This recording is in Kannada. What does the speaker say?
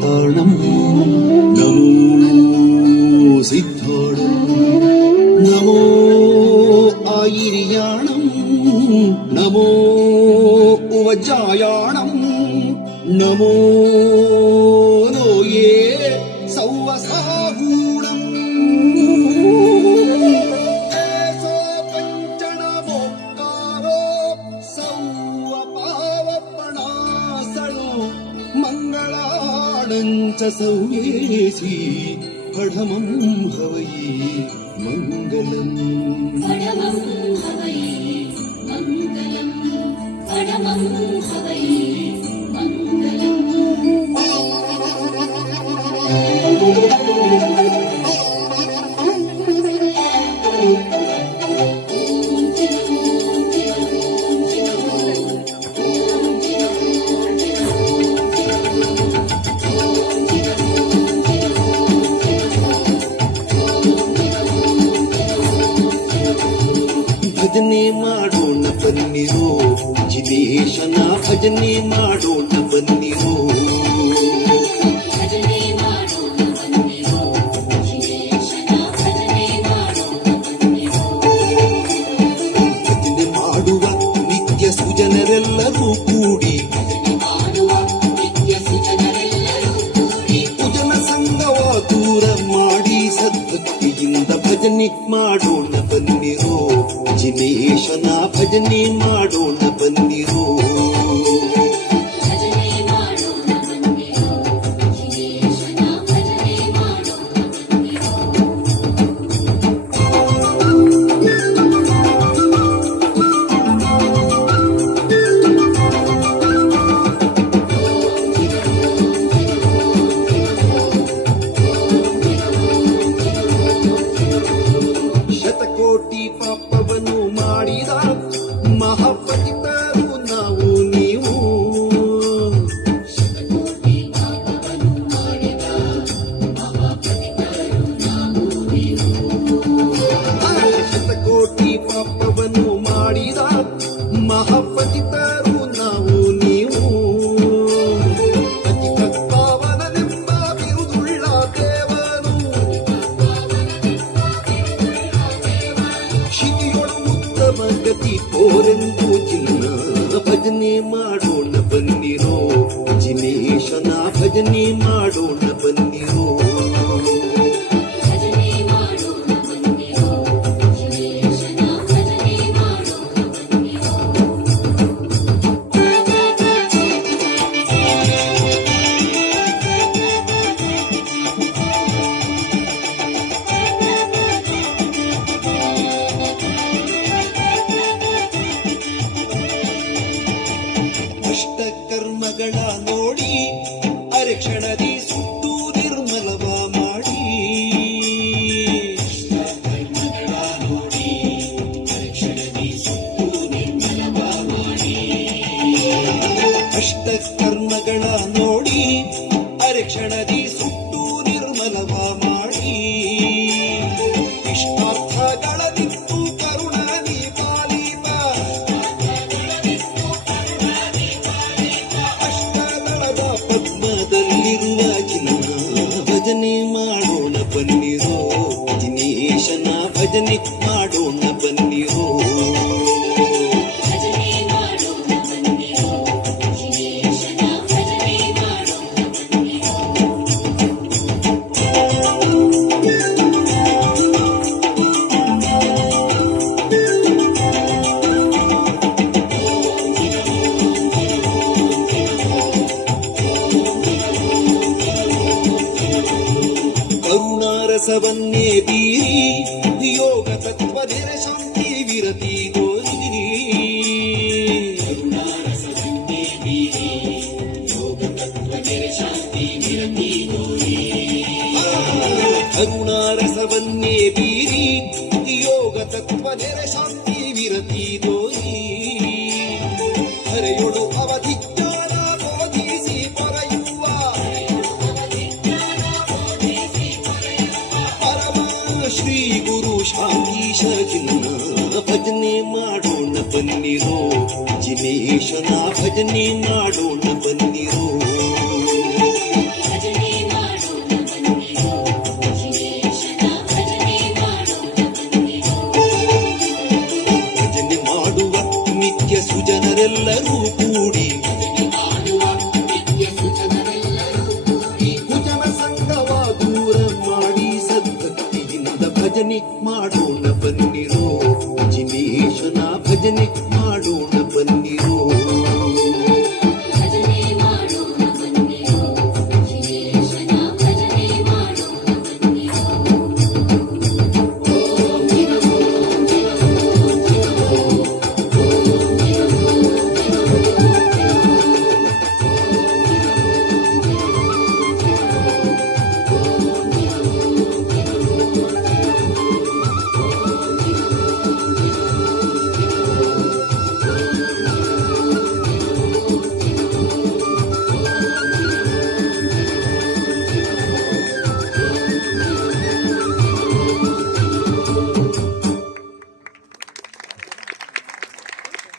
ಮಾರ್ತಾಂಡಂ ನಮೋ ಸಿದ್ಧಾಣಂ ನಮೋ ಆಯಿರ್ಯಾಣಂ ನಮೋ ಉವಜಾಯಾಣಂ ನಮೋ ಲೋಯೇ ಸೌವಸಾಗೂಣಂ ಏಸೋ ಪಂಚಣಮೋಕ್ಕಾರೋ ಸೌವಪಾವಪಣಾಸಣೋ ಮಂಗಳಾಣಂಚ ಸೌಯೇಸಿ ಪಢಮಂ ಹವೈ ಮಂಗಲಂ ಪಢಮಂ ಹವೈ ಮಂಗಲಂ ಪಢಮಂ ಹವೈ ಮಂಗಲಂ ಭಜನೆ ಮಾಡೋಣ ಬನ್ನಿರೋ ಜಿನೇಶನ ಭಜನೆ ಮಾಡೋಣ ಬನ್ನಿರೋ ಭಜನೆ ಮಾಡೋಣ ಬನ್ನಿರೋ ಜಿನೇಶನ ಭಜನೆ ಮಾಡೋಣ ಬನ್ನಿರೋ ಭಜನೆ ಮಾಡುವ ನಿತ್ಯ ಸುಜನರೆಲ್ಲರೂ ಕೂಡಿ ಭಜನೆ ಮಾಡುವ ನಿತ್ಯ ಸುಜನರೆಲ್ಲರೂ ಕೂಡಿ ಕುಜನ ಸಂಗವ ದೂರ ಮಾಡಿ ಸದ್ಭಕ್ತಿಯಿಂದ ಭಜನೆ ಮಾಡೋಣ ಬನ್ನಿರೋ ಜಿನೇಶನ ಭಜನೆ ಮಾಡೋಣ ಬನ್ನಿರೋ ಭಜನೆ ಮಾಡೋಣ ಬನ್ನಿರೋ ಜಿನೇಶನ ಭಜನೆ ಮಾಡೋಣ ಬನ್ನಿರೋ ಶತಕೋಟಿ ಪಾಪವನ್ನು ಮಾಡಿದ ಮಹಾಪತಿತರು ನಾವು ನೀವು ಶತಕೋಟಿ ಪಾಪವನ್ನು ಮಾಡಿದ ಮಹಾಪತಿತರು ನಾವು ನೀವು ಶತಕೋಟಿ ಪಾಪವನ್ನು ಮಾಡಿದ ಮಹಾಪತಿತರು ನಾವು ನೀವು ಪತಿತ ಪಾವನನೆಂಬ ಬಿರುದುಳ್ಳ ದೇವರು ಶಿತಿಯೊಳು ಉತ್ತಮ ಗತಿ ಪೋರೆಂದು ಚಿನ್ನ ಭಜನೆ ಮಾಡೋಣ ಬನ್ನಿರೋ ಜಿನೇಶನ ಭಜನೆ ಮಾಡೋಣ ಬನ್ನಿರೋ ಭಜನೆ ಮಾಡೋಣ ಬನ್ನಿರೋ ಜಿನೇಶನ ಭಜನೆ ಮಾಡೋಣ ಬನ್ನಿರೋ ಅಷ್ಟ ಕರ್ಮಗಳ ನೋಡಿ ಅರೆಕ್ಷಣದಿ ಸುಟ್ಟು ನಿರ್ಮಲವ ಮಾಡಿ ಕರ್ಮಗಳ ನೋಡಿ ಪರೀಕ್ಷಣದಿ ಸುಟ್ಟು ನಿರ್ಮಲವ ಮಾಡಿ ಅಷ್ಟ ಕರ್ಮಗಳ ನೋಡಿ ಅರೆಕ್ಷಣದಿ ಸುಟ್ಟು ನಿರ್ಮಲವ ಮಾಡಿ ಇಷ್ಟಾರ್ಥಗಳದಿತ್ತು ಕರುಣಾನಿ ಪಾಲಿಪ ಅಷ್ಟದಳದ ಪದ್ಮದಲ್ಲಿರುವ ಚಿನ್ನ ಭಜನೆ ಮಾಡೋಣ ಬನ್ನಿರೋ ಜಿನೇಶನ ಭಜನೆ ಮಾಡೋಣ ಬನ್ನಿರೋ ಭಜನೆ ಮಾಡೋಣ ಬನ್ನಿರೋ ಜಿನೇಶನ ಭಜನೆ ಮಾಡೋಣ ಬನ್ನಿರೋ ಕರುಣಾರಸವನ್ನೇ ಬೀರಿ ಯೋಗ ತತ್ವಧೀರ ಶಾಂತಿ ವಿರತಿ ತೋರಿ ಕರುಣಾರಸವನ್ನೇ ಬೀರಿ ಯೋಗ ತತ್ವಧೀರ ಶಾಂತಿ ವಿರತಿ ತೋರಿ ಕರುಣಾರಸವನ್ನೇ ಬೀರಿ ಯೋಗ ತತ್ವಧೀರ ಶಾಂತಿ ವಿರತಿ ತೋರಿ ಹರೆಯೊಳು ಅವಧಿಜ್ಞಾನ ಬೋಧಿಸಿ ಪರೆಯುವ ಪರಮ ಶ್ರೀ ಗುರು ಶಾಂತೀಶ ಚಿನ್ನ ಭಜನೆ ಮಾಡೋಣ ಬನ್ನಿರೋ ಜಿನೇಶನ ಭಜನೆ ಮಾಡೋಣ ಬನ್ನಿ